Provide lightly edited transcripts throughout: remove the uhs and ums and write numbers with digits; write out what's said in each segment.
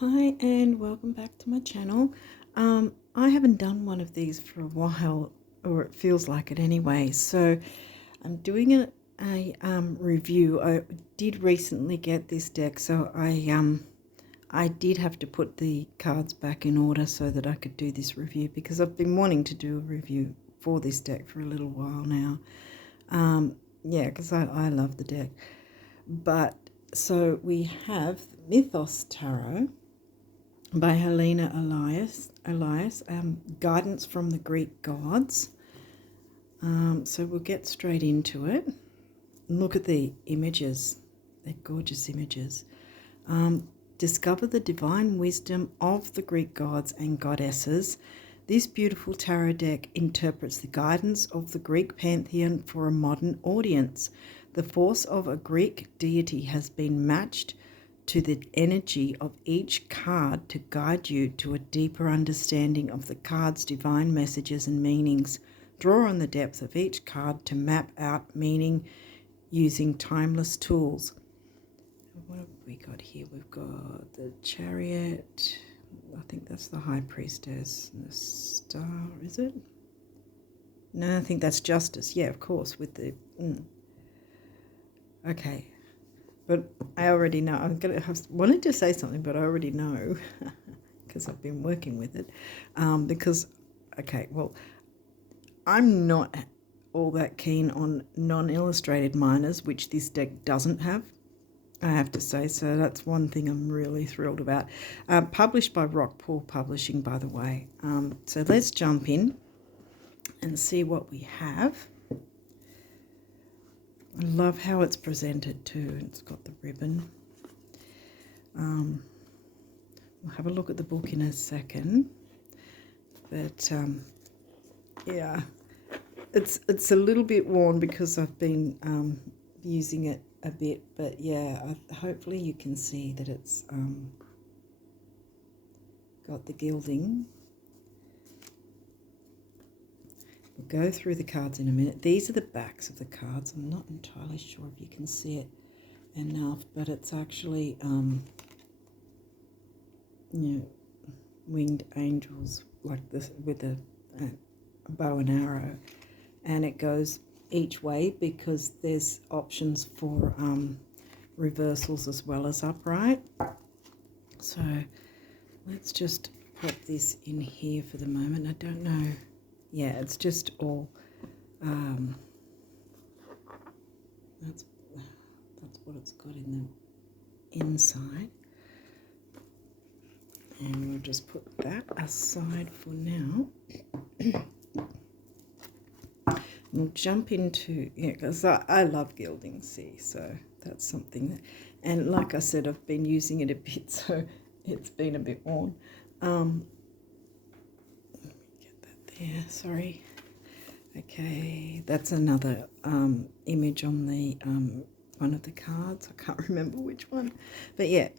Hi and welcome back to my channel. I haven't done one of these for a while, or it feels like it anyway, so I'm doing a review. I did recently get this deck, so I did have to put the cards back in order so that I could do this review, because I've been wanting to do a review for this deck for a little while now. Yeah, because I love the deck. But so we have Mythos Tarot by Helena Elias, Guidance from the Greek Gods. So we'll get straight into it. Look at the images. They're gorgeous images. Discover the divine wisdom of the Greek gods and goddesses. This beautiful tarot deck interprets the guidance of the Greek pantheon for a modern audience. The force of a Greek deity has been matched to the energy of each card to guide you to a deeper understanding of the card's divine messages and meanings. Draw on the depth of each card to map out meaning using timeless tools. What have we got here? We've got the Chariot. I think that's the High Priestess. And the Star, is it? No, I think that's Justice. Yeah, of course, with the... Okay. But I already know. I wanted to say something, but I already know because I've been working with it. Okay, well, I'm not all that keen on non-illustrated minors, which this deck doesn't have, I have to say. So that's one thing I'm really thrilled about. Published by Rockpool Publishing, by the way. So let's jump in and see what we have. I love how it's presented too. It's got the ribbon. We'll have a look at the book in a second. But yeah, it's a little bit worn because I've been using it a bit. But yeah, hopefully you can see that it's got the gilding. We'll go through the cards in a minute. These are the backs of the cards. I'm not entirely sure if you can see it enough, but it's actually winged angels like this with a bow and arrow, and it goes each way because there's options for reversals as well as upright. So let's just pop this in here for the moment. I don't know. Yeah, it's just all that's what it's got in the inside. And we'll just put that aside for now. We'll jump into, yeah, because I love gilding, see, so that's something that, and like I said, I've been using it a bit, so it's been a bit worn. Let me get that there, sorry. Okay, that's another image on the one of the cards. I can't remember which one, but yeah.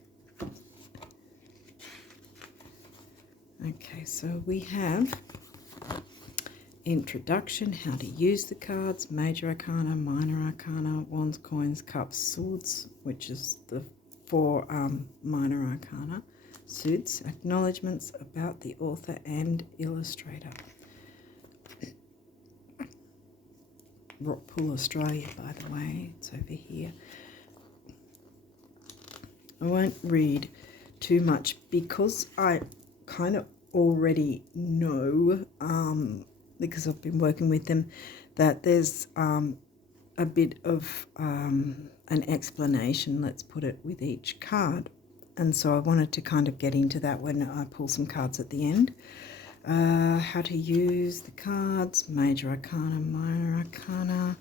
Okay, so we have introduction, how to use the cards, major arcana, minor arcana, wands, coins, cups, swords, which is the 4 minor arcana, suits, acknowledgements about the author and illustrator. Rockpool Australia, by the way, it's over here. I won't read too much because I kind of already know, because I've been working with them, that there's a bit of an explanation, let's put it, with each card. And so I wanted to kind of get into that when I pull some cards at the end. How to use the cards, major arcana, minor arcana.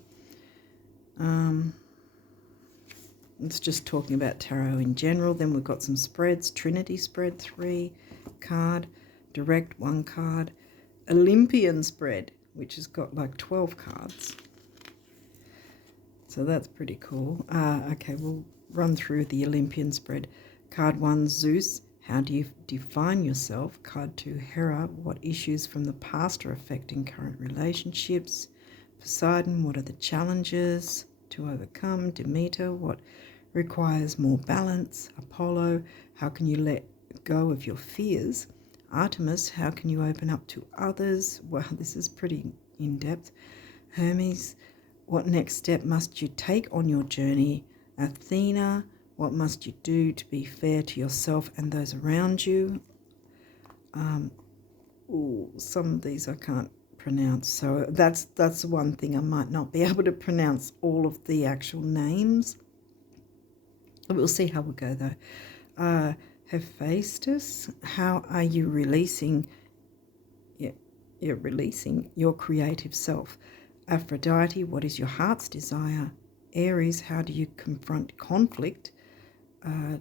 It's just talking about tarot in general. Then we've got some spreads, Trinity spread 3 card, direct 1 card, Olympian spread, which has got like 12 cards. So that's pretty cool. Okay, we'll run through the Olympian spread. Card 1, Zeus. How do you define yourself? Card 2, Hera. What issues from the past are affecting current relationships? Poseidon. What are the challenges to overcome? Demeter. What requires more balance? Apollo. How can you let go of your fears. Artemis, how can you open up to others? Well, this is pretty in-depth. Hermes, what next step must you take on your journey? Athena, what must you do to be fair to yourself and those around you? Some of these I can't pronounce, so that's one thing. I might not be able to pronounce all of the actual names. We'll see how we go though. Hephaestus, how are you releasing? You're releasing your creative self. Aphrodite, what is your heart's desire? Aries, how do you confront conflict?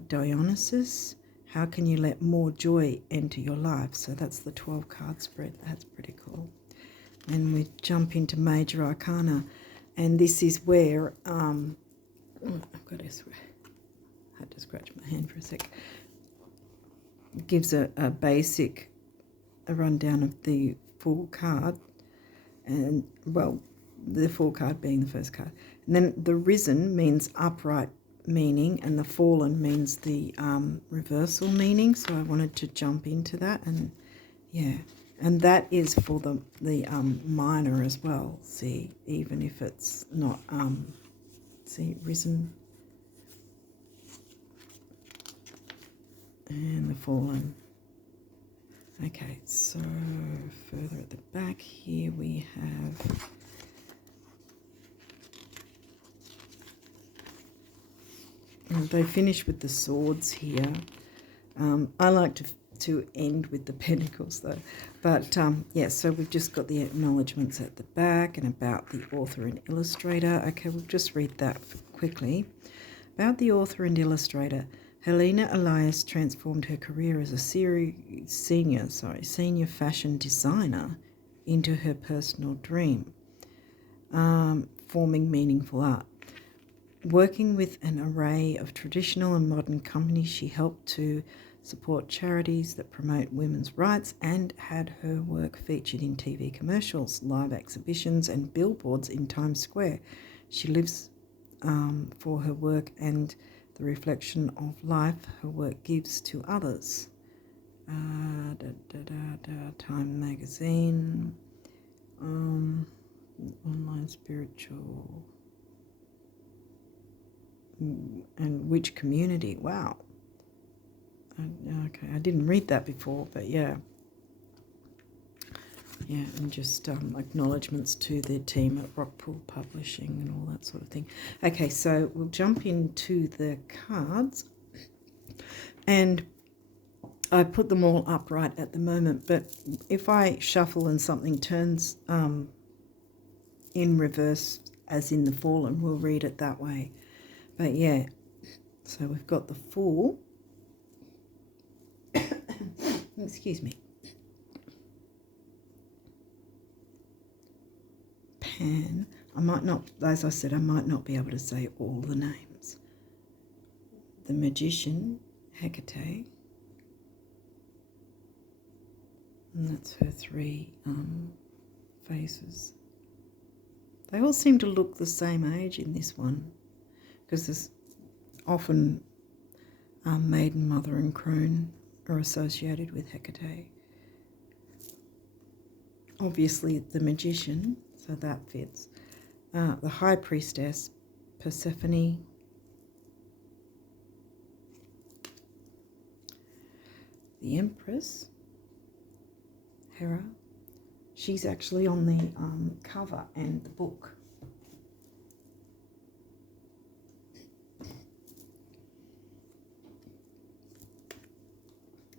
Dionysus, how can you let more joy enter your life? So that's the 12 card spread. That's pretty cool. And we jump into Major Arcana, and this is where I've got to had to scratch my hand for a sec. It gives a basic rundown of the full card, and well, the full card being the first card. And then the Risen means upright meaning, and the Fallen means the reversal meaning. So I wanted to jump into that, and yeah, and that is for the minor as well. See, even if it's not see, Risen and the Fallen. Okay, so further at the back here we have they finish with the swords here. I like to end with the pentacles though, but yeah, so we've just got the acknowledgements at the back and about the author and illustrator. Okay, we'll just read that quickly. About the author and illustrator, Helena Elias transformed her career as a senior fashion designer into her personal dream, forming meaningful art. Working with an array of traditional and modern companies, she helped to support charities that promote women's rights and had her work featured in TV commercials, live exhibitions and billboards in Times Square. She lives for her work and the reflection of life her work gives to others. Time magazine, online spiritual, and which community? Wow. Okay, I didn't read that before, but yeah. Yeah, and just acknowledgements to the team at Rockpool Publishing and all that sort of thing. Okay, so we'll jump into the cards. And I put them all upright at the moment, but if I shuffle and something turns in reverse, as in the Fallen, we'll read it that way. But yeah, so we've got the Fool. Excuse me. Pan. I might not, as I said, I might not be able to say all the names. The Magician, Hecate. And that's her three faces. They all seem to look the same age in this one, because there's often Maiden, Mother and Crone are associated with Hecate. Obviously the Magician, so that fits. The High Priestess, Persephone. The Empress, Hera. She's actually on the cover and the book.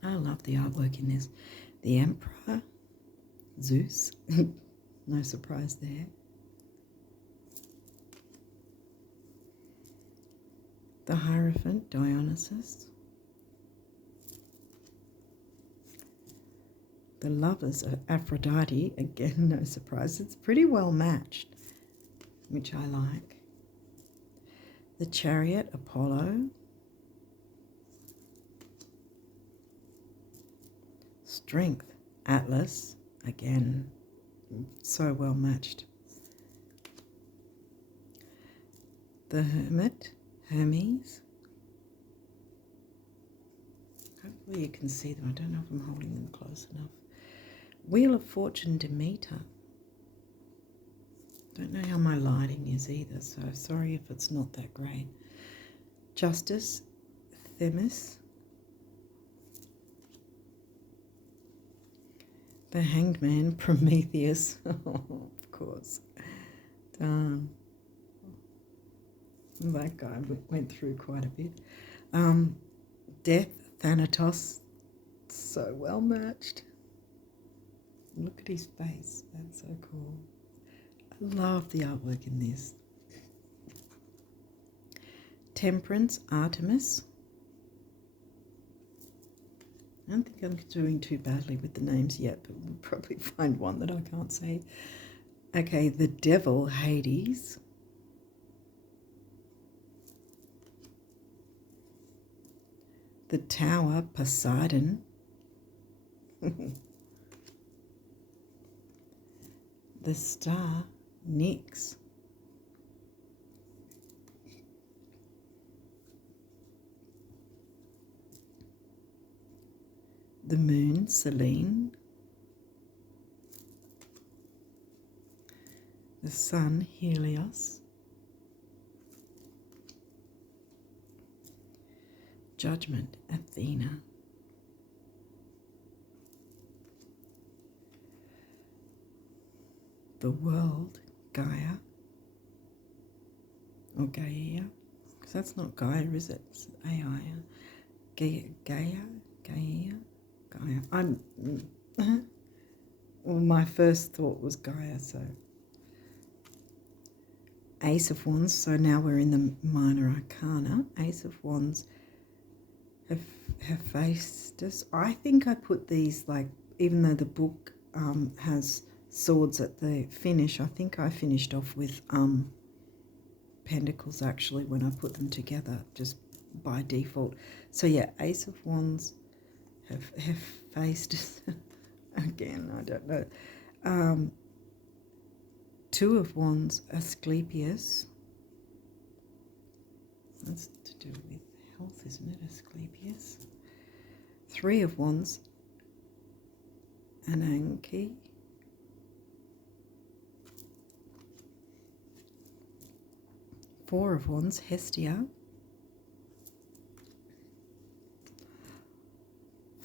I love the artwork in this. The Emperor, Zeus. No surprise there. The Hierophant, Dionysus. The Lovers of Aphrodite, again, no surprise. It's pretty well matched, which I like. The Chariot, Apollo. Strength, Atlas, again, so well matched. The Hermit, Hermes. Hopefully you can see them. I don't know if I'm holding them close enough. Wheel of Fortune, Demeter. Don't know how my lighting is either, so sorry if it's not that great. Justice, Themis. The Hanged Man, Prometheus. Of course. Darn. That guy went through quite a bit. Death, Thanatos. So well matched. Look at his face. That's so cool. I love the artwork in this. Temperance, Artemis. I don't think I'm doing too badly with the names yet, but we'll probably find one that I can't say. Okay, the Devil, Hades. The Tower, Poseidon. The Star, Nyx. The Moon, Selene. The Sun, Helios. Judgment, Athena. The World, Gaia. Or Gaia. Because that's not Gaia, is it? It's AI. Gaia. Well, my first thought was Gaia, so. Ace of Wands, so now we're in the minor arcana. Ace of Wands, Hephaestus. I think I put these, like, even though the book has swords at the finish, I think I finished off with pentacles actually when I put them together, just by default. So yeah, Ace of Wands, Hephaestus. Again, I don't know. Two of Wands, Asclepius. That's to do with health, isn't it, Asclepius? Three of Wands, Ananke. Four of Wands, Hestia.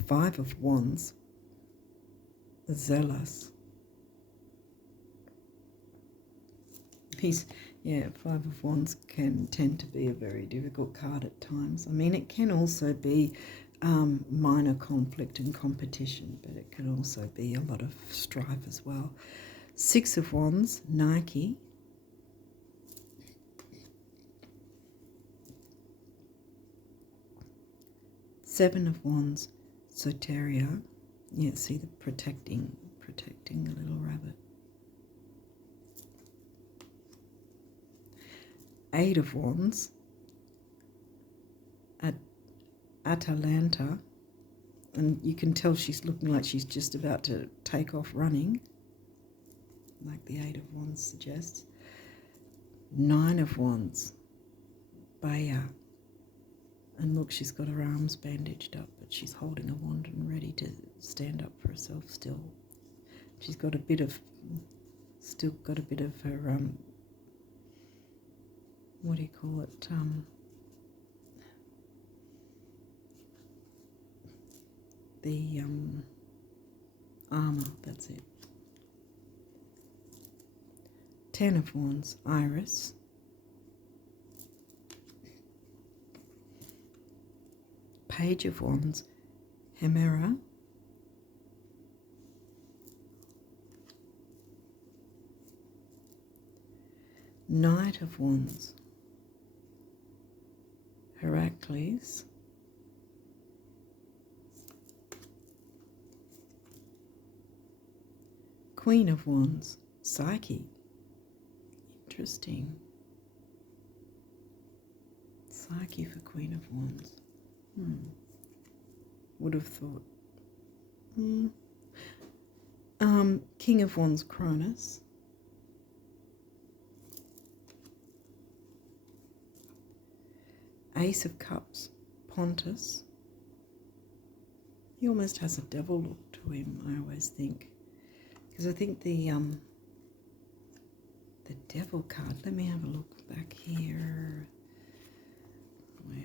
Five of Wands, Zealous. Five of Wands can tend to be a very difficult card at times. I mean, it can also be minor conflict and competition, but it can also be a lot of strife as well. Six of Wands, Nike. Seven of Wands, Soteria. Yeah, see the protecting the little rabbit. Eight of Wands, Atalanta, and you can tell she's looking like she's just about to take off running, like the Eight of Wands suggests. Nine of Wands, Baya, and look, she's got her arms bandaged up, but she's holding a wand and ready to stand up for herself still. She's got still got a bit of her, what do you call it, the armor, that's it. Ten of Wands, Iris. Page of Wands, Hemera. Knight of Wands, Heracles. Queen of Wands, Psyche. Interesting. Psyche for Queen of Wands. Would have thought. King of Wands, Cronus. Ace of Cups, Pontus. He almost has a devil look to him, I always think. Because I think the devil card, let me have a look back here. Where?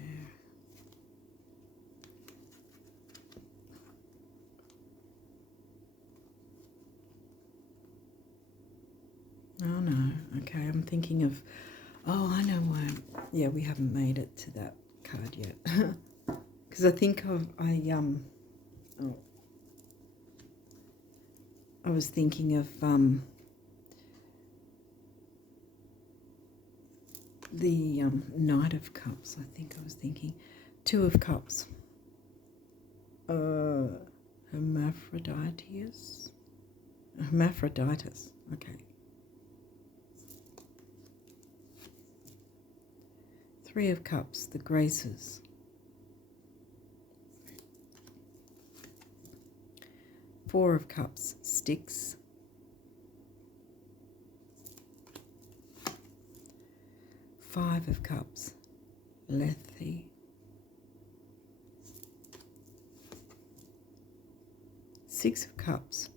Oh no, okay, I'm thinking of, oh, I know why. Yeah, we haven't made it to that card yet. Because I think I was thinking of the Knight of Cups. I think I was thinking Two of Cups. Hermaphroditus. Hermaphroditus. Okay. Three of Cups, the Graces. Four of Cups, Sticks. Five of Cups, Lethe. Six of Cups,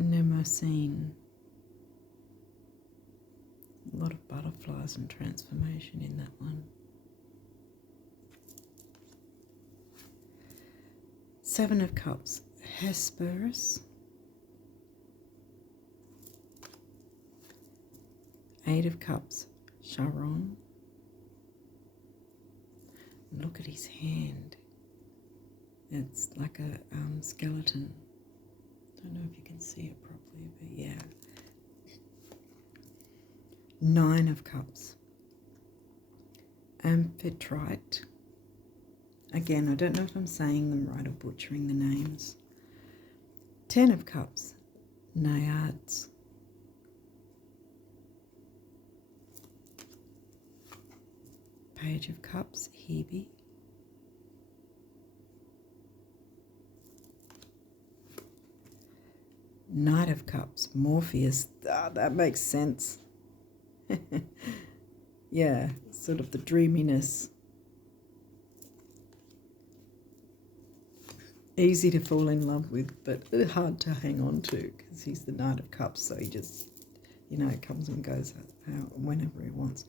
Mnemosyne. A lot of butterflies and transformation in that one. Seven of Cups, Hesperus. Eight of Cups, Charon. Look at his hand. It's like a skeleton. Don't know if you can see it properly, but yeah. Nine of Cups, Amphitrite. Again, I don't know if I'm saying them right or butchering the names. 10 of Cups, Naiads. Page of Cups, Hebe. Knight of Cups, Morpheus. Ah, that makes sense. Yeah, sort of the dreaminess. Easy to fall in love with, but hard to hang on to because he's the Knight of Cups, so he just, you know, comes and goes whenever he wants.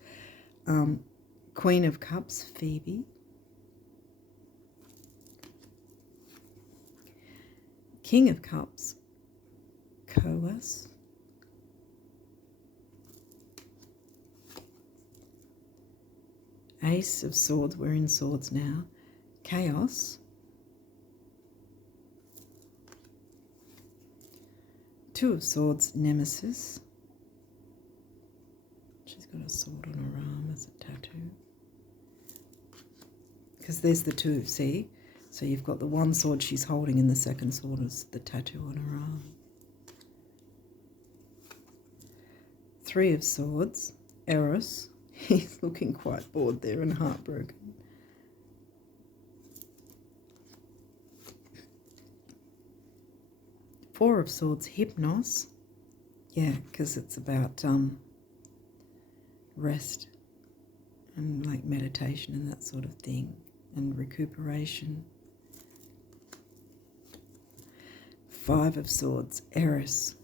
Queen of Cups, Phoebe. King of Cups, Coas. Ace of Swords, we're in Swords now. Chaos. Two of Swords, Nemesis. She's got a sword on her arm as a tattoo. Because there's the two, see? So you've got the one sword she's holding and the second sword is the tattoo on her arm. Three of Swords, Eros. He's looking quite bored there and heartbroken. Four of Swords, Hypnos. Yeah, because it's about rest and like meditation and that sort of thing and recuperation. Five of Swords, Eris.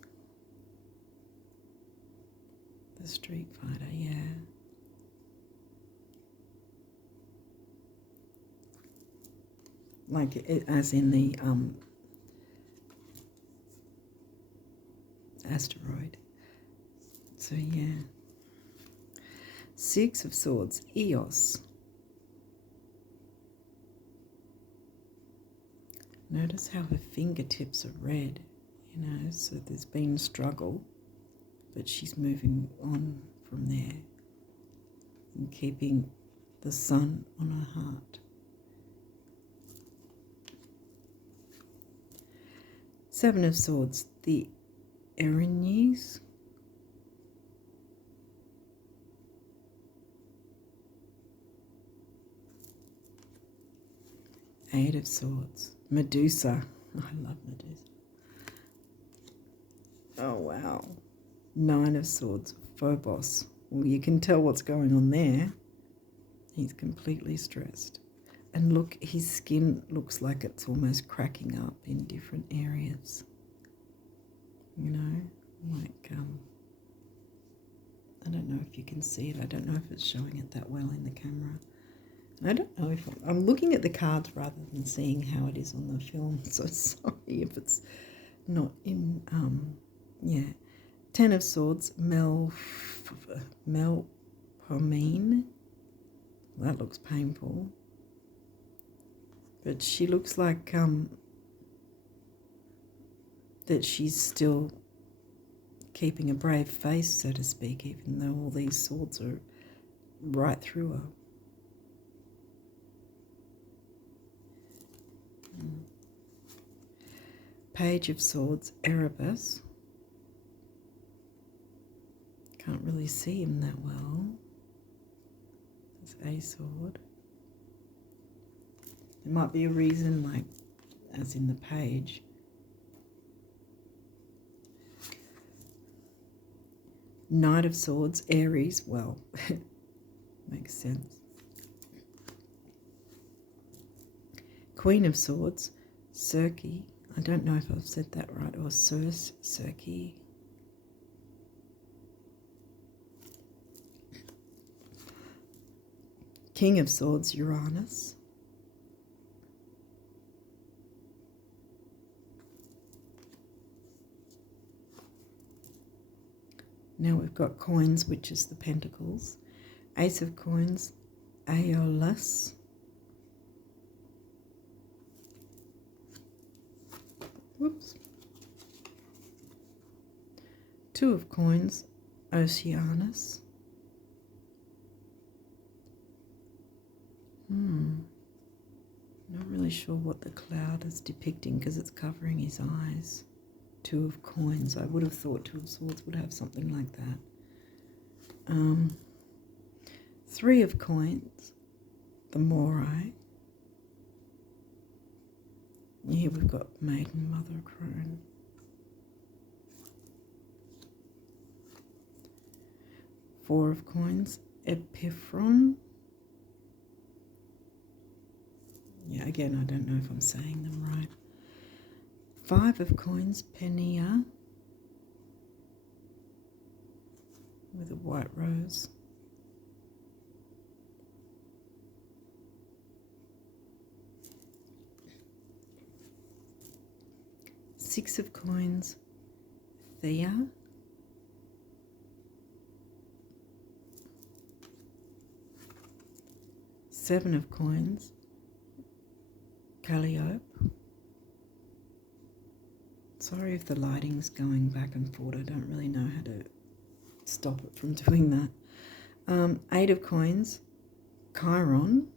The Street Fighter, yeah. Like it, as in the asteroid. So yeah. Six of Swords, Eos. Notice how her fingertips are red, you know, so there's been struggle, but she's moving on from there and keeping the sun on her heart. Seven of Swords, the Erinyes. Eight of Swords, Medusa. I love Medusa. Oh, wow. Nine of Swords, Phobos. Well, you can tell what's going on there. He's completely stressed. And look, his skin looks like it's almost cracking up in different areas. You know, like, I don't know if you can see it. I don't know if it's showing it that well in the camera. And I don't know if I'm looking at the cards rather than seeing how it is on the film. So sorry if it's not in, yeah. 10 of Swords, melpomene. That looks painful. But she looks like that she's still keeping a brave face, so to speak, even though all these swords are right through her. Page of Swords, Erebus. Can't really see him that well. There's a sword. There might be a reason, like, as in the page. Knight of Swords, Aries. Well, makes sense. Queen of Swords, Circe. I don't know if I've said that right, or Circe. King of Swords, Uranus. Now we've got coins, which is the Pentacles. Ace of Coins, Aeolus. Whoops. Two of Coins, Oceanus. Not really sure what the cloud is depicting because it's covering his eyes. Two of Coins. I would have thought Two of Swords would have something like that. Three of Coins, the Morai. Here we've got Maiden, Mother, Crone. Four of Coins, Epiphron. Yeah, again, I don't know if I'm saying them right. Five of Coins, Penia, with a white rose. Six of Coins, Thea. Seven of Coins, Calliope. Sorry if the lighting's going back and forth. I don't really know how to stop it from doing that. Eight of Coins, Chiron.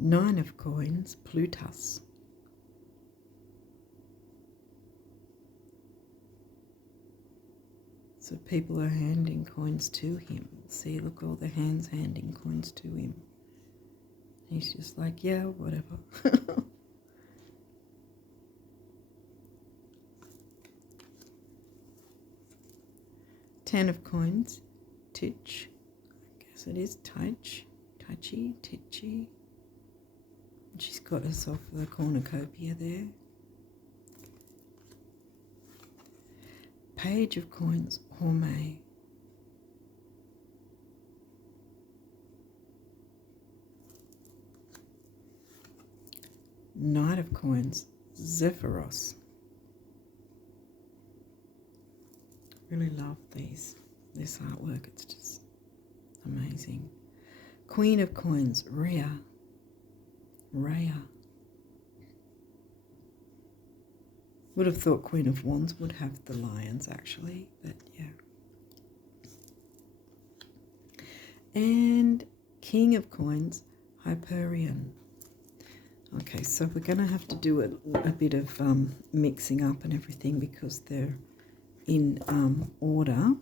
Nine of Coins, Plutus. So people are handing coins to him. See, look, all the hands handing coins to him. He's just like, yeah, whatever. Ten of Coins, Titch. I guess it is Titchy. She's got herself the cornucopia there. Page of Coins, Hormay. Knight of Coins, Zephyros. Really love this artwork. It's just amazing. Queen of Coins, Rhea. Would have thought Queen of Wands would have the lions actually, but yeah. And King of Coins, Hyperion. Okay, so we're going to have to do a bit of mixing up and everything because they're in order.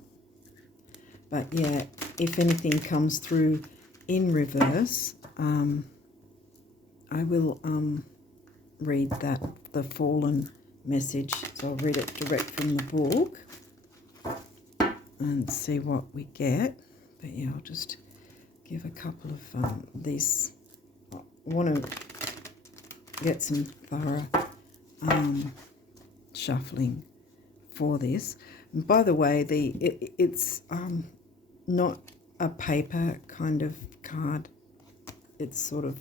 But yeah, if anything comes through in reverse, I will read that, the Fallen message. So I'll read it direct from the book and see what we get. But yeah, I'll just give a couple of these. I want to get some thorough shuffling for this. And by the way, it's not a paper kind of card. It's sort of,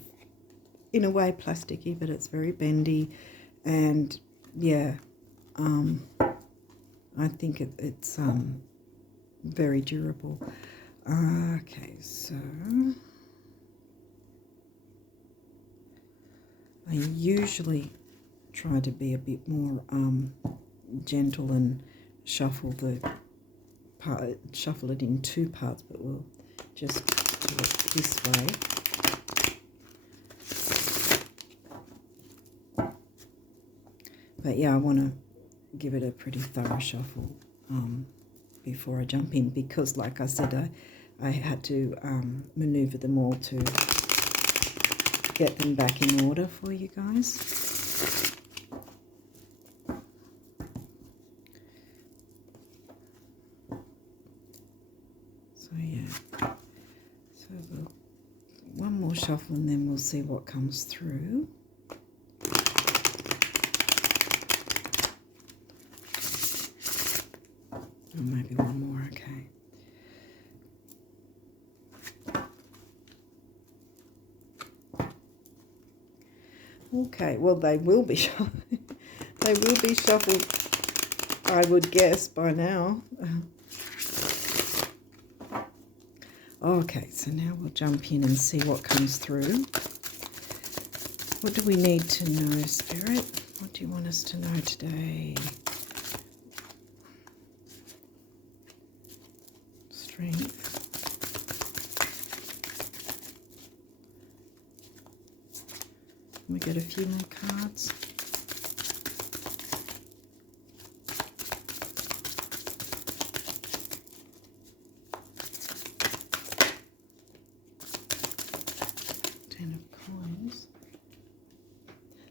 in a way, plasticky, but it's very bendy, and yeah, I think it's very durable. Okay, so I usually try to be a bit more gentle and shuffle it in two parts, but we'll just do it this way. But yeah, I want to give it a pretty thorough shuffle before I jump in, because like I said, I had to maneuver them all to get them back in order for you guys. So yeah, so one more shuffle and then we'll see what comes through. Or maybe one more, okay. Okay, well, they will be shuffled. They will be shuffled, I would guess, by now. Okay, so now we'll jump in and see what comes through. What do we need to know, Spirit? What do you want us to know today? Strength. We get a few more cards. Ten of coins.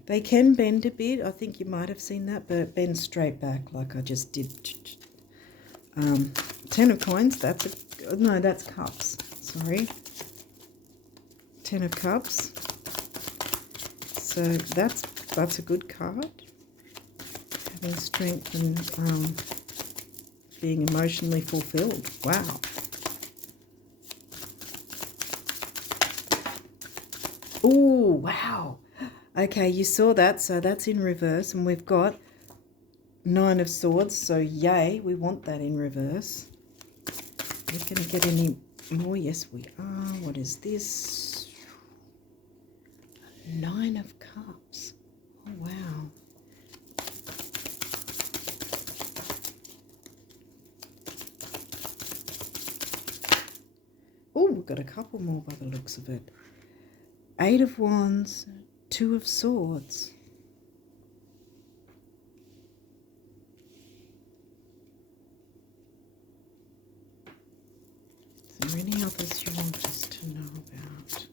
They can bend a bit. I think you might have seen that, but it bends straight back like I just did. Ten of coins. No, that's cups. Sorry. Ten of cups. So that's a good card. Having strength and being emotionally fulfilled. Wow. Oh, wow. Okay, you saw that. So that's in reverse. And we've got Nine of Swords. So yay, we want that in reverse. We're going to get any more. Yes, we are. What is this? Nine of Cups. Oh, wow. Oh, we've got a couple more by the looks of it. Eight of Wands, Two of Swords. Is there any others you want us to know about?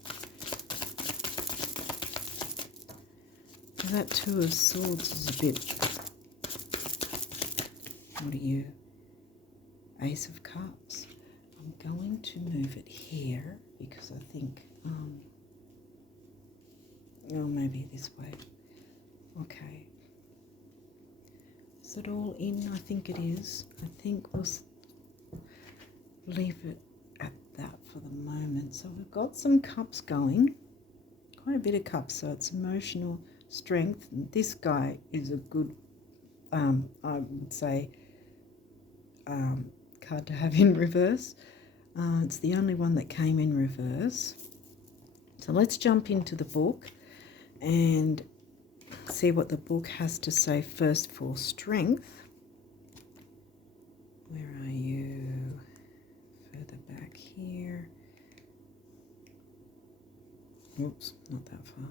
That Two of Swords is a bit... What are you? Ace of Cups. I'm going to move it here because I think... oh, maybe this way. Okay. Is it all in? I think it is. I think we'll leave it at that for the moment. So we've got some cups going. Quite a bit of cups. So it's emotional strength. And this guy is a good, I would say, card to have in reverse. It's the only one that came in reverse. So let's jump into the book and see what the book has to say first for strength. Where are you? Further back here. Oops, not that far.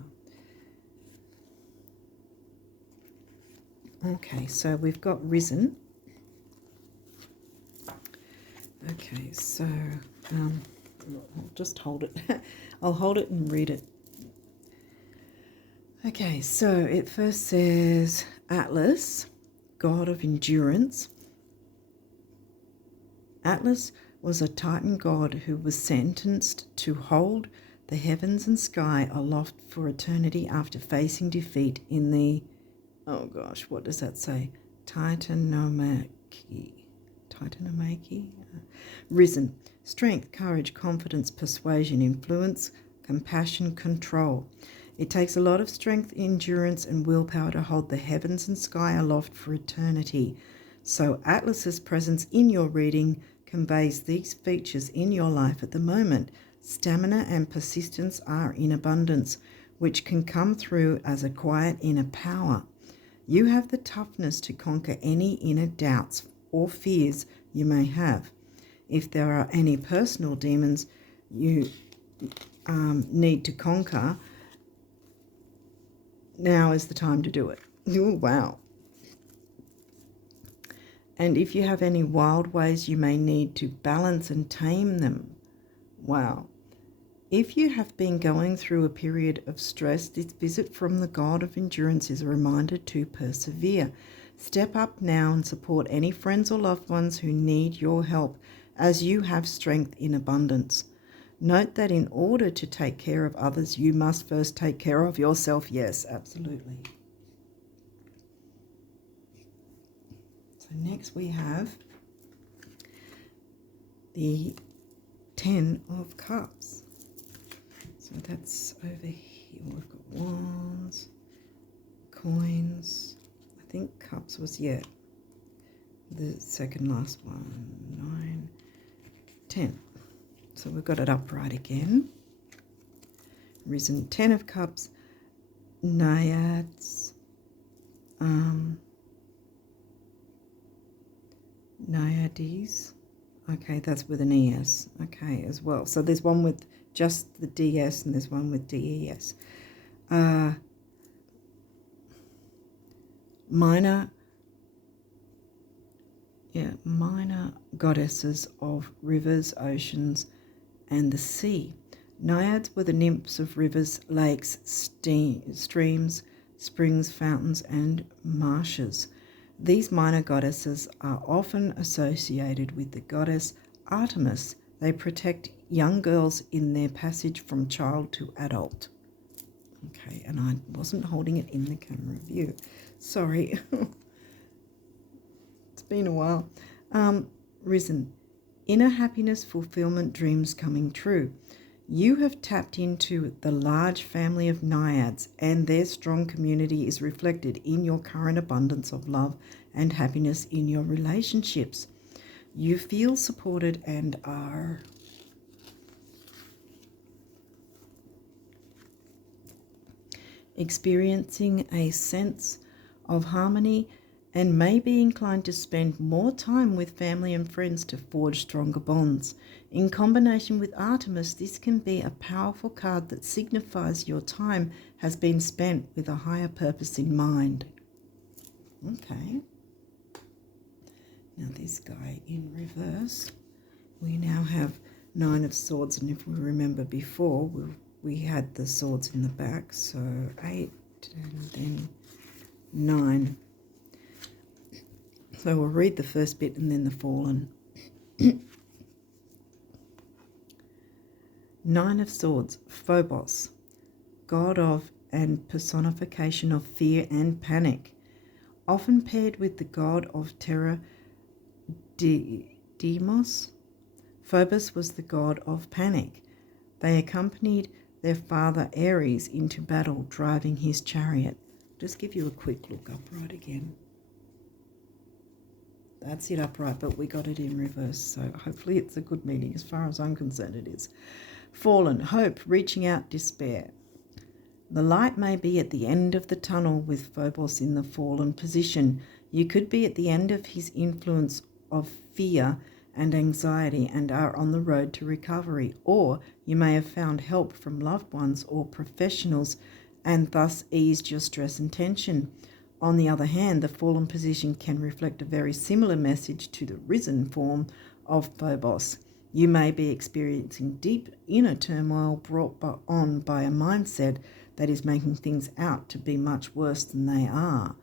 Okay, so we've got Risen. Okay, so I'll just hold it. I'll hold it and read it. Okay, so it first says, Atlas, god of endurance. Atlas was a Titan god who was sentenced to hold the heavens and sky aloft for eternity after facing defeat in the, oh gosh, what does that say? Titanomachy. Risen. Strength, courage, confidence, persuasion, influence, compassion, control. It takes a lot of strength, endurance, and willpower to hold the heavens and sky aloft for eternity. So Atlas's presence in your reading conveys these features in your life at the moment. Stamina and persistence are in abundance, which can come through as a quiet inner power. You have the toughness to conquer any inner doubts or fears you may have. If there are any personal demons you need to conquer, now is the time to do it. Oh, wow. And if you have any wild ways you may need to balance and tame them. Wow. If you have been going through a period of stress, this visit from the god of endurance is a reminder to persevere. Step up now and support any friends or loved ones who need your help, as you have strength in abundance. Note that in order to take care of others, you must first take care of yourself. Yes, absolutely. So next we have the 10 of Cups. So that's over here. We've got wands, coins. I think cups was, yeah, the second last one. 9, 10. So we've got it upright again. Risen, 10 of Cups, naiads, naiades. Okay, that's with an ES. Okay, as well. So there's one with just the DS and there's one with DES. Minor goddesses of rivers, oceans, and the sea. Naiads were the nymphs of rivers, lakes, streams, springs, fountains, and marshes. These minor goddesses are often associated with the goddess Artemis. They protect young girls in their passage from child to adult. Okay, and I wasn't holding it in the camera view. Sorry. It's been a while. Risen. Inner happiness, fulfillment, dreams coming true. You have tapped into the large family of naiads, and their strong community is reflected in your current abundance of love and happiness in your relationships. You feel supported and are experiencing a sense of harmony and may be inclined to spend more time with family and friends to forge stronger bonds. In combination with Artemis, this can be a powerful card that signifies your time has been spent with a higher purpose in mind. Okay. Now this guy in reverse, we now have 9 of Swords, and if we remember before, we had the swords in the back, so 8 and then 9. So we'll read the first bit and then the Fallen. 9 of Swords, Phobos, god of and personification of fear and panic, often paired with the god of terror, Deimos. Phobos was the god of panic. They accompanied their father Ares into battle, driving his chariot. Just give you a quick look upright again. That's it upright, but we got it in reverse, so hopefully it's a good meaning. As far as I'm concerned, it is. Fallen, hope, reaching out, despair. The light may be at the end of the tunnel with Phobos in the fallen position. You could be at the end of his influence of fear and anxiety and are on the road to recovery, or you may have found help from loved ones or professionals and thus eased your stress and tension. On the other hand, the fallen position can reflect a very similar message to the risen form of Phobos. You may be experiencing deep inner turmoil brought by a mindset that is making things out to be much worse than they are.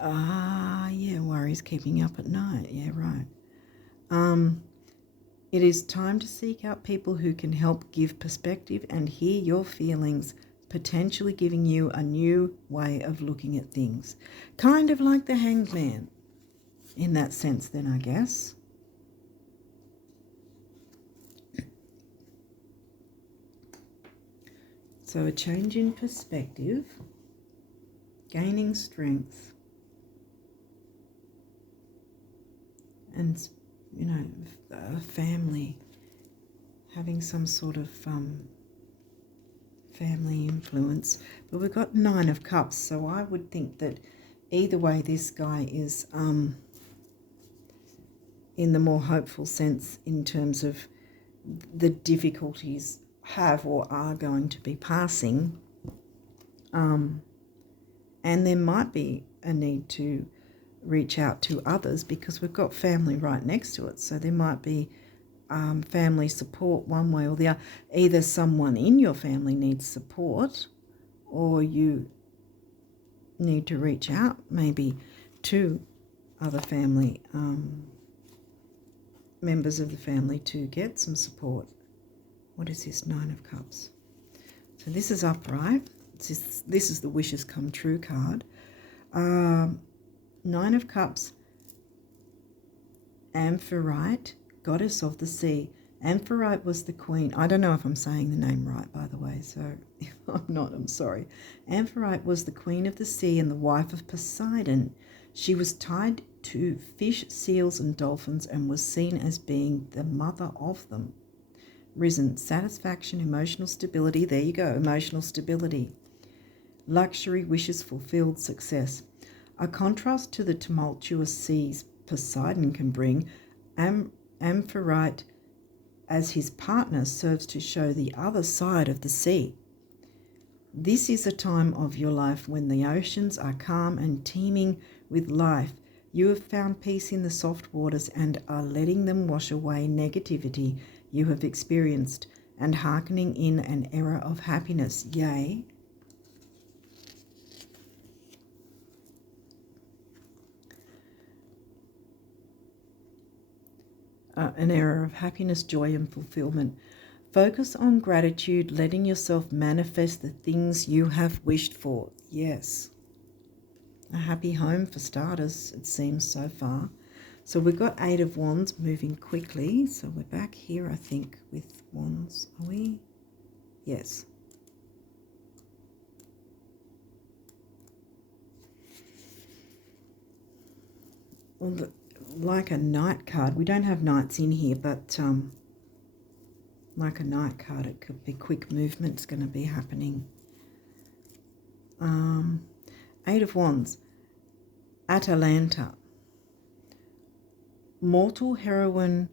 Yeah, worries keeping up at night. Yeah, right. It is time to seek out people who can help give perspective and hear your feelings, potentially giving you a new way of looking at things. Kind of like the Hanged Man in that sense then, I guess. So a change in perspective, gaining strength, and, you know, a family, having some sort of family influence. But we've got 9 of Cups, so I would think that either way this guy is in the more hopeful sense in terms of the difficulties have or are going to be passing. And there might be a need to reach out to others because we've got family right next to it. So there might be family support one way or the other. Either someone in your family needs support or you need to reach out maybe to other family members of the family to get some support. What is this 9 of Cups? So this is upright. This is the wishes come true card. 9 of Cups, Amphitrite, goddess of the sea. Amphitrite was the queen. I don't know if I'm saying the name right, by the way, so if I'm not, I'm sorry. Amphitrite was the queen of the sea and the wife of Poseidon. She was tied to fish, seals, and dolphins and was seen as being the mother of them. Risen, satisfaction, emotional stability. There you go, emotional stability. Luxury, wishes fulfilled, success. A contrast to the tumultuous seas Poseidon can bring, Amphitrite as his partner serves to show the other side of the sea. This is a time of your life when the oceans are calm and teeming with life. You have found peace in the soft waters and are letting them wash away negativity you have experienced and hearkening in an era of happiness. Yea, an era of happiness, joy, and fulfillment. Focus on gratitude, letting yourself manifest the things you have wished for. Yes. A happy home for starters, it seems so far. So we've got 8 of Wands moving quickly. So we're back here, I think, with Wands. Are we? Yes. Well, like a Knight card. We don't have Knights in here, but like a Knight card, it could be quick movement's going to be happening. 8 of Wands. Atalanta. Mortal heroine,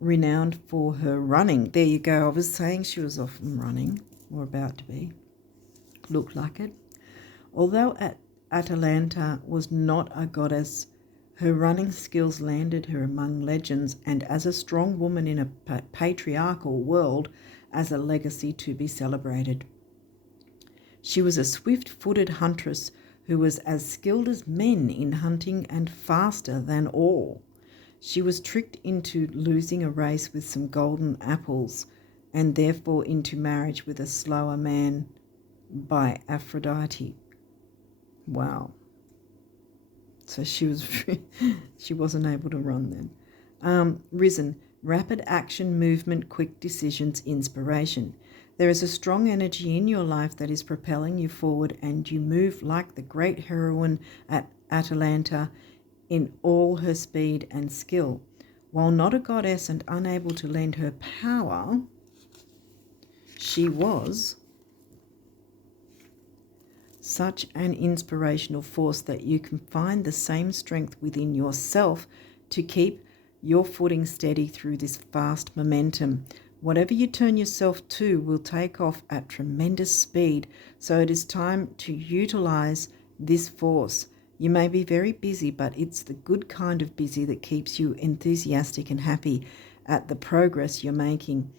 renowned for her running. There you go. I was saying she was often running, or about to be. Looked like it. Although Atalanta was not a goddess, her running skills landed her among legends and as a strong woman in a patriarchal world as a legacy to be celebrated. She was a swift-footed huntress who was as skilled as men in hunting and faster than all. She was tricked into losing a race with some golden apples and therefore into marriage with a slower man by Aphrodite. Wow. So she wasn't able to run then. Risen, rapid action, movement, quick decisions, inspiration. There is a strong energy in your life that is propelling you forward and you move like the great heroine at Atalanta in all her speed and skill. While not a goddess and unable to lend her power, she was such an inspirational force that you can find the same strength within yourself to keep your footing steady through this fast momentum. Whatever you turn yourself to will take off at tremendous speed, so it is time to utilize this force. You may be very busy, but it's the good kind of busy that keeps you enthusiastic and happy at the progress you're making.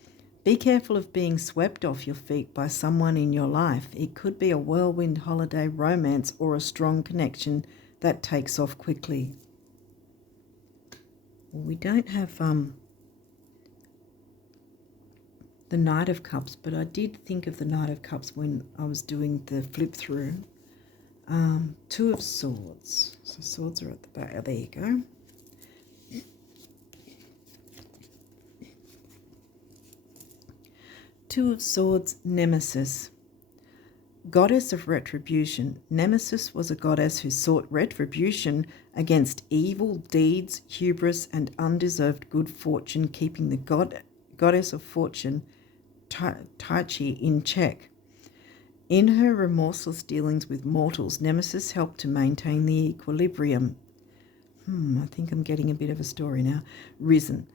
Be careful of being swept off your feet by someone in your life. It could be a whirlwind holiday romance or a strong connection that takes off quickly. Well, we don't have the Knight of Cups, but I did think of the Knight of Cups when I was doing the flip through. Two of Swords. So swords are at the back. Oh, there you go. Two of Swords, Nemesis. Goddess of retribution. Nemesis was a goddess who sought retribution against evil deeds, hubris, and undeserved good fortune, keeping the goddess of fortune, Tyche, in check. In her remorseless dealings with mortals, Nemesis helped to maintain the equilibrium. I think I'm getting a bit of a story now. Risen.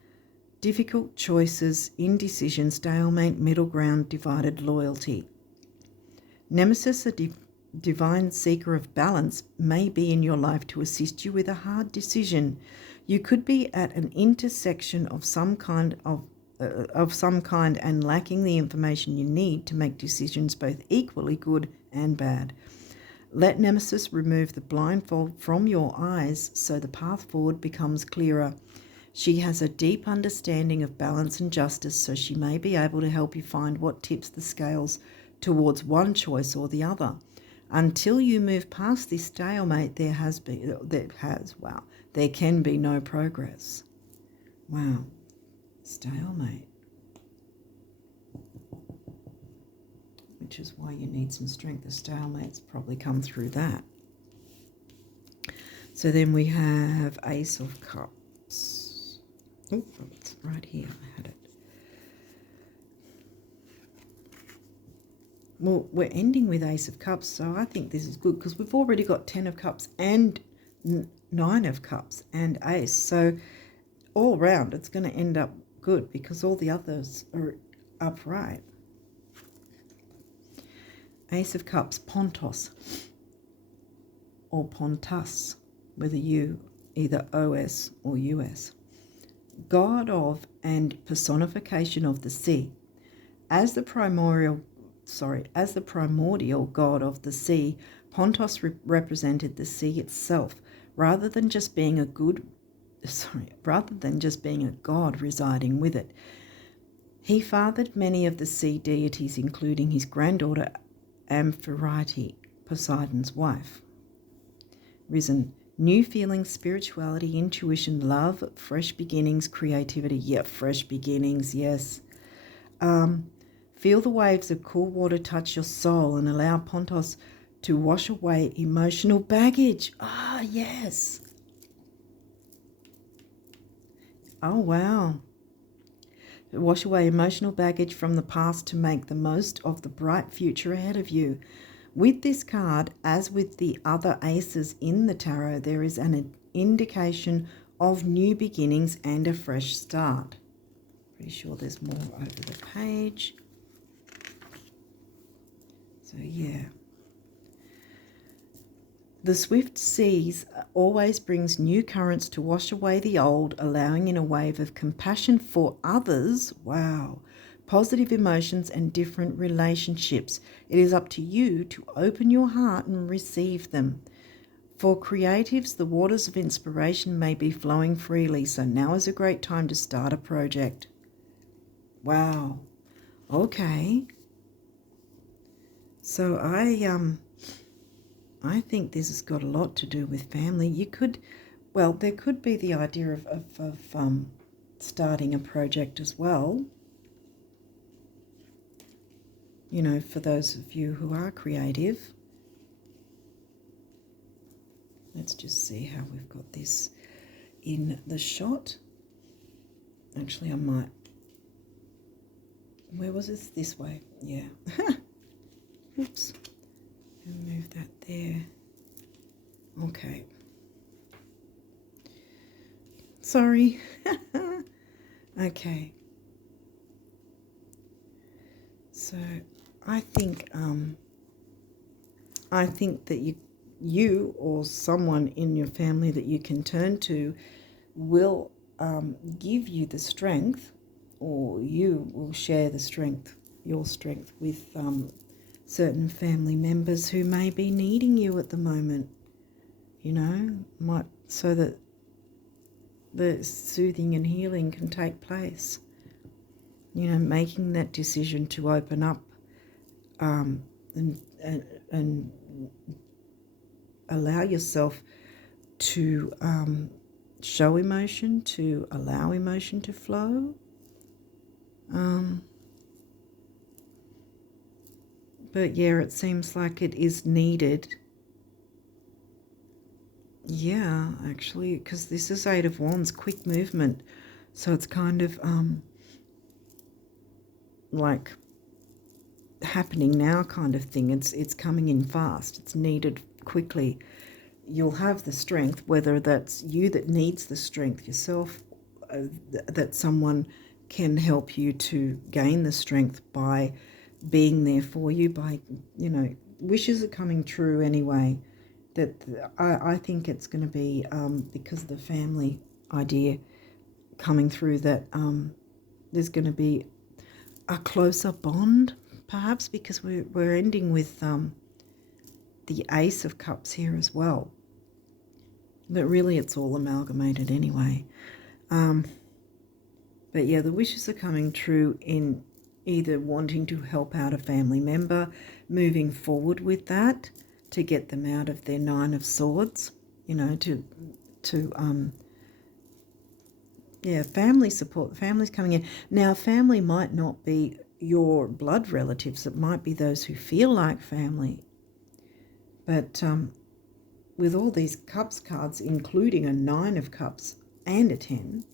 Difficult choices, indecision, stalemate, middle ground, divided loyalty. Nemesis, a divine seeker of balance, may be in your life to assist you with a hard decision. You could be at an intersection of some kind and lacking the information you need to make decisions both equally good and bad. Let Nemesis remove the blindfold from your eyes so the path forward becomes clearer. She has a deep understanding of balance and justice, so she may be able to help you find what tips the scales towards one choice or the other. Until you move past this stalemate, there can be no progress. Wow. Stalemate. Which is why you need some strength. The stalemate's probably come through that. So then we have Ace of Cups. Oh, it's right here. I had it. Well, we're ending with Ace of Cups, so I think this is good because we've already got 10 of Cups and 9 of Cups and Ace. So all round, it's going to end up good because all the others are upright. Ace of Cups, Pontos or Pontus, with a U, either OS or US. God of and personification of the sea. As the primordial god of the sea, Pontos represented the sea itself, rather than just being a god residing with it. He fathered many of the sea deities, including his granddaughter Amphitrite, Poseidon's wife. Risen. New feelings, spirituality, intuition, love, fresh beginnings, creativity. Yeah, fresh beginnings, yes. Feel the waves of cool water touch your soul and allow Pontos to wash away emotional baggage. Ah, yes. Oh, wow. Wash away emotional baggage from the past to make the most of the bright future ahead of you. With this card, as with the other aces in the tarot, there is an indication of new beginnings and a fresh start. Pretty sure there's more over the page. So, yeah. The swift seas always brings new currents to wash away the old, allowing in a wave of compassion for others. Wow. Positive emotions and different relationships. It is up to you to open your heart and receive them. For creatives, the waters of inspiration may be flowing freely, so now is a great time to start a project. Wow. Okay. So I think this has got a lot to do with family. There could be the idea of starting a project as well. You know, for those of you who are creative. Let's just see how we've got this in the shot. Actually, I might. Where was this? This way. Yeah. Oops. Move that there. Okay. Sorry. Okay. So I think that you or someone in your family that you can turn to will give you the strength or you will share the strength, your strength, with certain family members who may be needing you at the moment, so that the soothing and healing can take place. Making that decision to open up and allow yourself to show emotion, to allow emotion to flow. But yeah, it seems like it is needed. Yeah, actually, because this is Eight of Wands, quick movement. So it's kind of like happening now kind of thing. It's coming in fast. It's needed quickly. You'll have the strength, whether that's you that needs the strength yourself, that someone can help you to gain the strength by being there for you, by, wishes are coming true anyway. That I think it's going to be, because of the family idea coming through, that there's going to be a closer bond, perhaps, because we're ending with the Ace of Cups here as well. But really it's all amalgamated anyway. But yeah, the wishes are coming true in either wanting to help out a family member, moving forward with that to get them out of their Nine of Swords, family support. Family's coming in. Now, family might not be your blood relatives. It might be those who feel like family. But with all these Cups cards, including a Nine of Cups and a 10,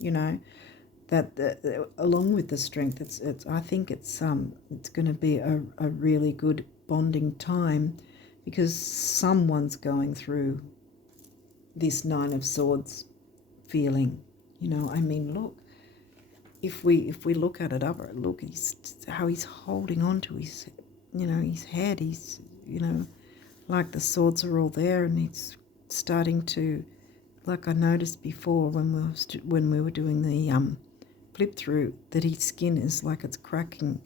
that along with the strength, I think it's going to be a really good bonding time, because someone's going through this Nine of Swords feeling. Look, if we look at it up, look, how he's holding on to his, his head. He's, like the swords are all there, and he's starting to, like I noticed before when we were doing the flip through, that his skin is like it's cracking.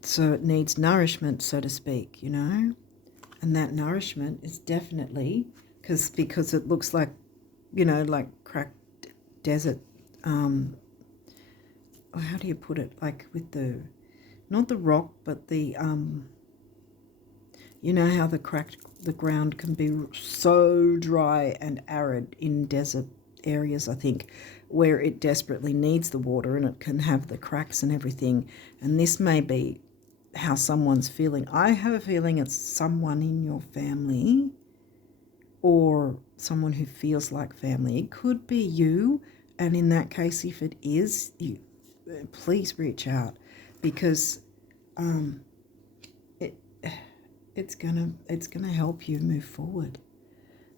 So it needs nourishment, so to speak, and that nourishment is definitely because it looks like, like cracked desert. How do you put it? Like with not the rock, but the how the ground can be so dry and arid in desert areas, I think, where it desperately needs the water, and it can have the cracks and everything. And this may be how someone's feeling. I have a feeling it's someone in your family, or someone who feels like family. It could be you, and in that case, if it is you, please reach out, because it's gonna help you move forward.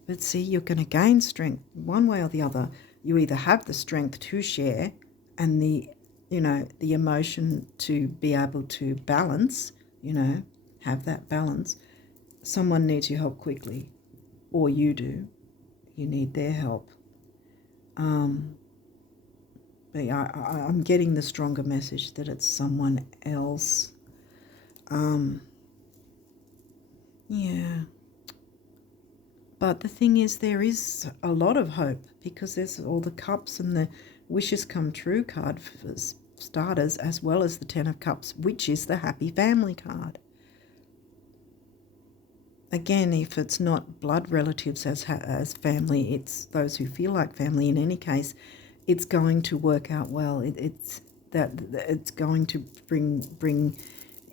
But see, you're going to gain strength one way or the other. You either have the strength to share and the emotion to be able to balance, have that balance. Someone needs your help quickly, or you do. You need their help. But I'm getting the stronger message that it's someone else. Yeah. But the thing is, there is a lot of hope, because there's all the cups and the wishes come true card for starters, as well as the 10 of Cups, which is the happy family card. Again, if it's not blood relatives as family, it's those who feel like family. In any case, it's going to work out well. It's going to bring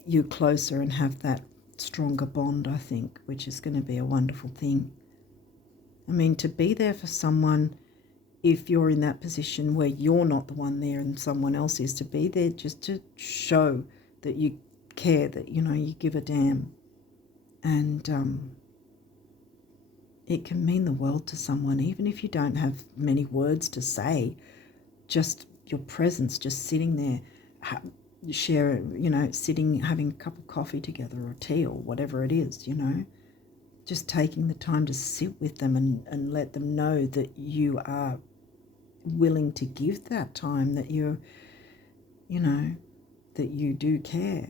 you closer and have that stronger bond, I think, which is going to be a wonderful thing. To be there for someone, if you're in that position where you're not the one there and someone else is, to be there just to show that you care, that, you give a damn. And it can mean the world to someone, even if you don't have many words to say. Just your presence, just sitting there, sitting, having a cup of coffee together or tea or whatever it is, just taking the time to sit with them and let them know that you are willing to give that time, that you're, you know, that you do care.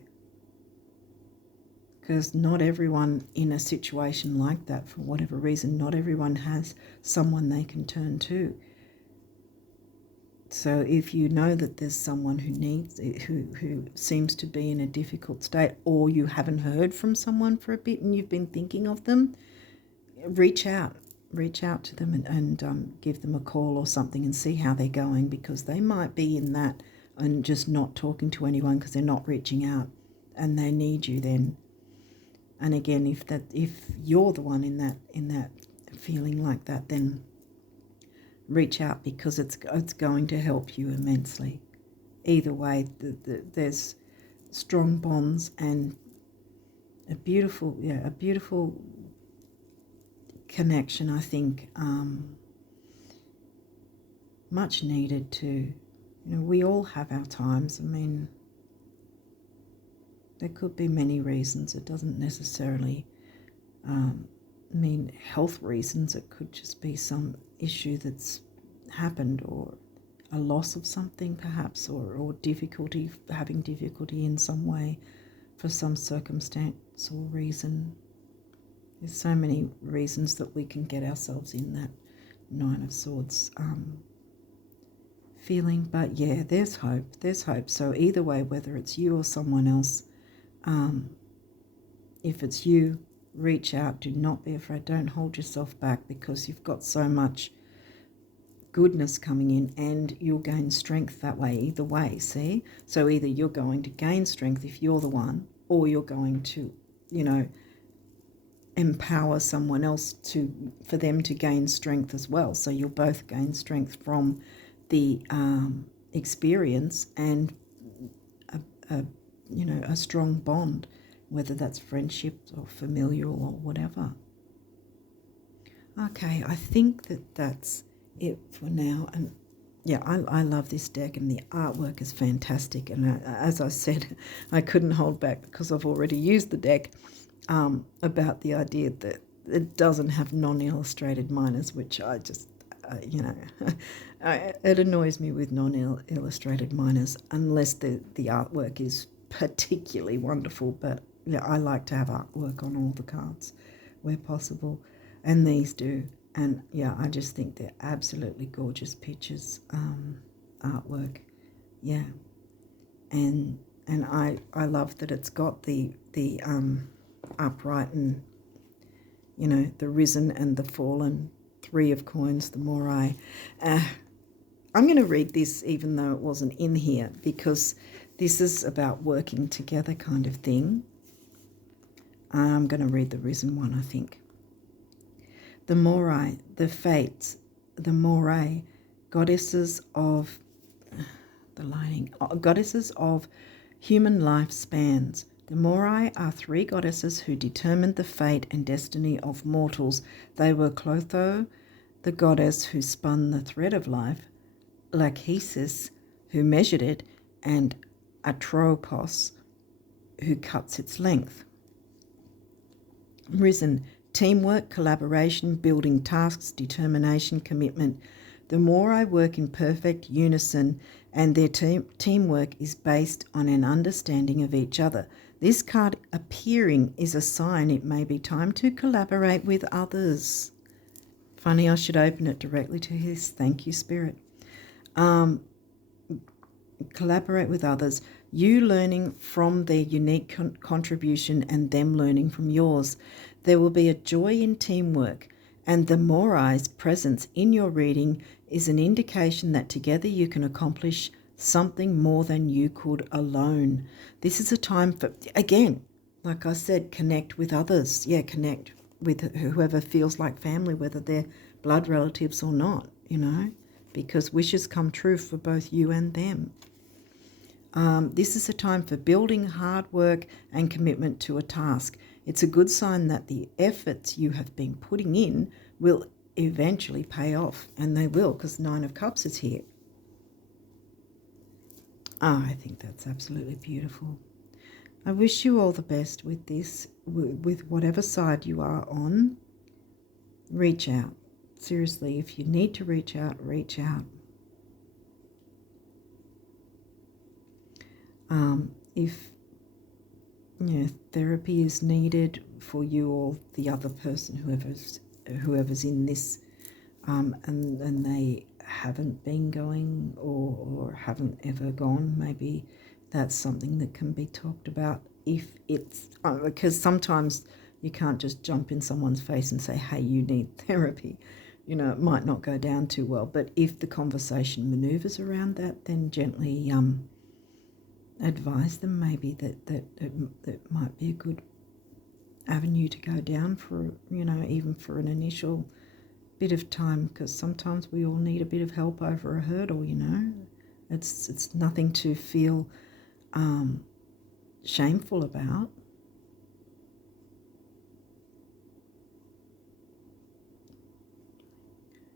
Because not everyone in a situation like that, for whatever reason, not everyone has someone they can turn to. So if you know that there's someone who needs it, who seems to be in a difficult state, or you haven't heard from someone for a bit and you've been thinking of them, reach out to them and give them a call or something and see how they're going, because they might be in that and just not talking to anyone because they're not reaching out, and they need you then. And again, if you're the one in that feeling like that, then reach out, because it's going to help you immensely. Either way, there's strong bonds and a beautiful connection, I think, much needed too. You know, we all have our times. I mean, there could be many reasons. It doesn't necessarily mean health reasons. It could just be some issue that's happened, or a loss of something perhaps, or having difficulty in some way for some circumstance or reason. There's so many reasons that we can get ourselves in that Nine of Swords feeling. But yeah, there's hope. So either way, whether it's you or someone else, if it's you, reach out. Do not be afraid. Don't hold yourself back, because you've got so much goodness coming in, and you'll gain strength that way either way. See? So either you're going to gain strength if you're the one, or you're going to, you know, empower someone else for them to gain strength as well. So you'll both gain strength from the experience, and a strong bond, whether that's friendship or familial or whatever. Okay, I think that's it for now. And yeah, I love this deck, and the artwork is fantastic. And as I said, I couldn't hold back, because I've already used the deck, about the idea that it doesn't have non-illustrated minors, which I just, it annoys me with non-illustrated minors, unless the artwork is particularly wonderful. But yeah, I like to have artwork on all the cards where possible, and these do. And yeah, I just think they're absolutely gorgeous pictures, artwork. Yeah, and I love that it's got the upright, and the risen and the fallen, Three of Coins, the Morai. I'm going to read this even though it wasn't in here, because this is about working together kind of thing. I'm going to read the risen one, I think. The Morai, the Fates, the Morai, goddesses of goddesses of human life spans. The Morai are three goddesses who determined the fate and destiny of mortals. They were Clotho, the goddess who spun the thread of life, Lachesis, who measured it, and Atropos, who cuts its length. Risen, teamwork, collaboration, building tasks, determination, commitment. The Morai work in perfect unison, and their teamwork is based on an understanding of each other. This card appearing is a sign it may be time to collaborate with others. Funny, I should open it directly to his. Thank you, Spirit. Collaborate with others. You learning from their unique contribution, and them learning from yours. There will be a joy in teamwork, and the Morai's presence in your reading is an indication that together you can accomplish something more than you could alone. This is a time for, again, like I said, connect with others. Yeah, connect with whoever feels like family, whether they're blood relatives or not, because wishes come true for both you and them. This is a time for building hard work and commitment to a task. It's a good sign that the efforts you have been putting in will eventually pay off, and they will, because Nine of Cups is here. I think that's absolutely beautiful. I wish you all the best with this, with whatever side you are on. Reach out. Seriously, if you need to reach out, reach out. If therapy is needed for you or the other person, whoever's in this, and they haven't been going or haven't ever gone, maybe that's something that can be talked about. If it's because sometimes you can't just jump in someone's face and say, hey, you need therapy. It might not go down too well. But if the conversation maneuvers around that, then gently advise them maybe that might be a good avenue to go down for, even for an initial bit of time, because sometimes we all need a bit of help over a hurdle. It's nothing to feel shameful about.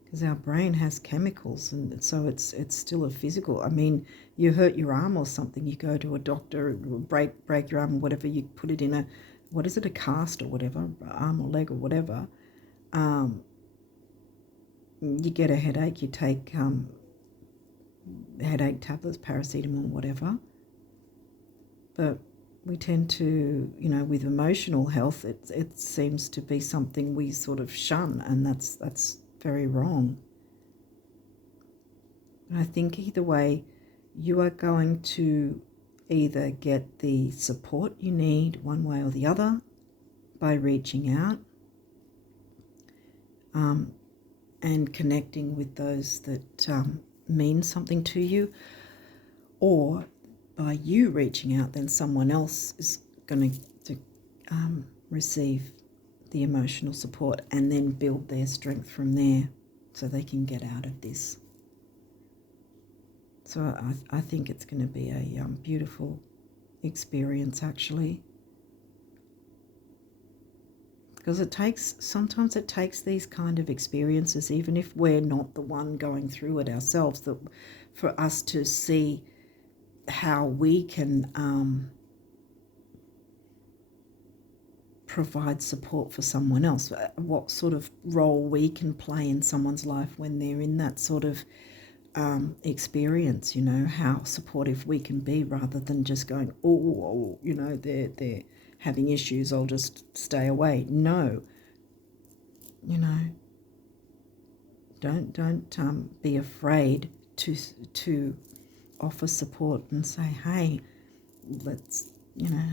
Because our brain has chemicals, and so it's still a physical. I mean, you hurt your arm or something, you go to a doctor, break your arm or whatever, you put it in a cast or whatever, arm or leg or whatever. You get a headache, you take headache tablets, paracetamol, whatever. But we tend to, with emotional health, it seems to be something we sort of shun, and that's very wrong. And I think either way, you are going to either get the support you need one way or the other by reaching out and connecting with those that mean something to you, or by you reaching out, then someone else is going to receive the emotional support and then build their strength from there so they can get out of this. So I think it's going to be a beautiful experience, actually, because sometimes it takes these kind of experiences, even if we're not the one going through it ourselves, that for us to see how we can provide support for someone else, what sort of role we can play in someone's life when they're in that sort of experience, how supportive we can be, rather than just going, they're having issues, I'll just stay away. No, don't be afraid to offer support and say, hey, let's,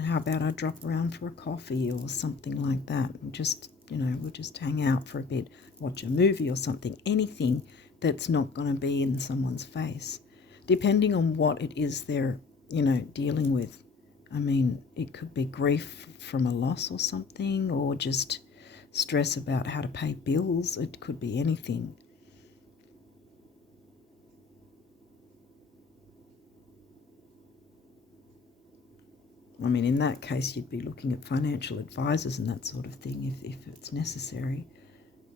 how about I drop around for a coffee or something like that, and just, we'll just hang out for a bit, watch a movie or something, anything that's not going to be in someone's face, depending on what it is they're, dealing with. I mean, it could be grief from a loss or something, or just stress about how to pay bills. It could be anything. I mean, in that case, you'd be looking at financial advisors and that sort of thing if it's necessary.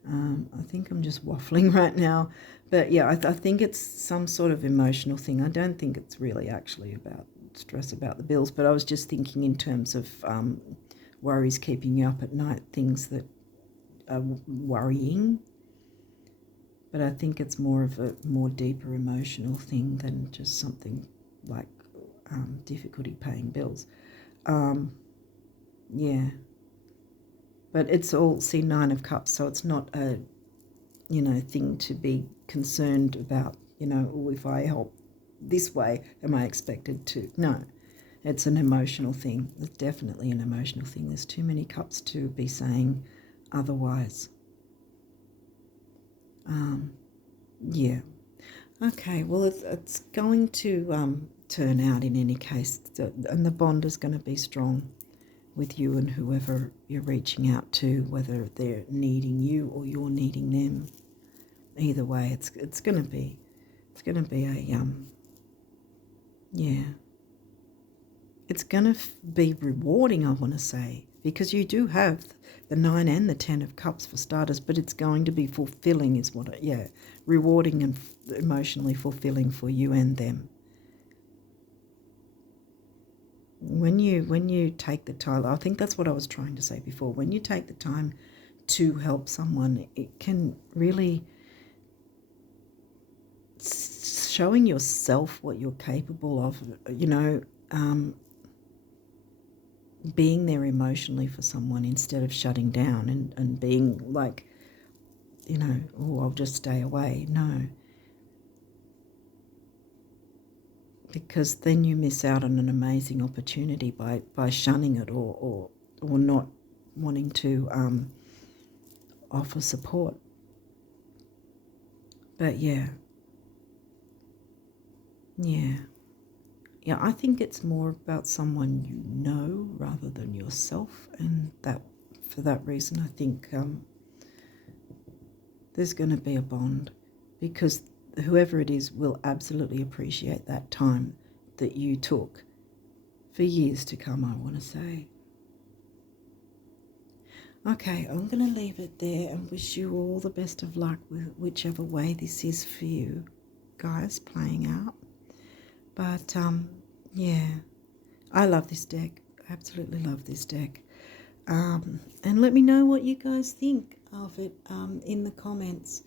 I think I'm just waffling right now. But yeah, I think it's some sort of emotional thing. I don't think it's really actually about stress about the bills, but I was just thinking in terms of worries keeping you up at night, things that are worrying. But I think it's more of a more deeper emotional thing than just something like difficulty paying bills. Yeah. But it's all, see, Nine of Cups, so it's not a, thing to be concerned about, if I help this way, am I expected to? No, it's an emotional thing. It's definitely an emotional thing. There's too many cups to be saying otherwise. Yeah. Okay, well, it's going to turn out in any case, and the bond is going to be strong with you and whoever you're reaching out to, whether they're needing you or you're needing them. Either way, it's going to be a yeah. It's going to be rewarding, I want to say, because you do have the 9 and the 10 of Cups for starters, but it's going to be fulfilling, is what rewarding and emotionally fulfilling for you and them. When you take the time, I think that's what I was trying to say before, when you take the time to help someone, it can really, showing yourself what you're capable of, being there emotionally for someone instead of shutting down and being like, you know, oh, I'll just stay away. No. Because then you miss out on an amazing opportunity by shunning it or not wanting to offer support. But yeah, I think it's more about someone you know rather than yourself, and that for that reason I think there's going to be a bond, because whoever it is will absolutely appreciate that time that you took for years to come, I want to say. Okay, I'm going to leave it there and wish you all the best of luck with whichever way this is for you guys playing out. But yeah, I love this deck. I absolutely love this deck. And let me know what you guys think of it in the comments.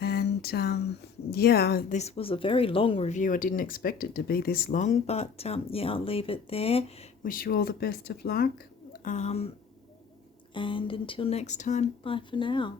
And yeah, this was a very long review. I didn't expect it to be this long, but yeah, I'll leave it there. Wish you all the best of luck. And until next time, bye for now.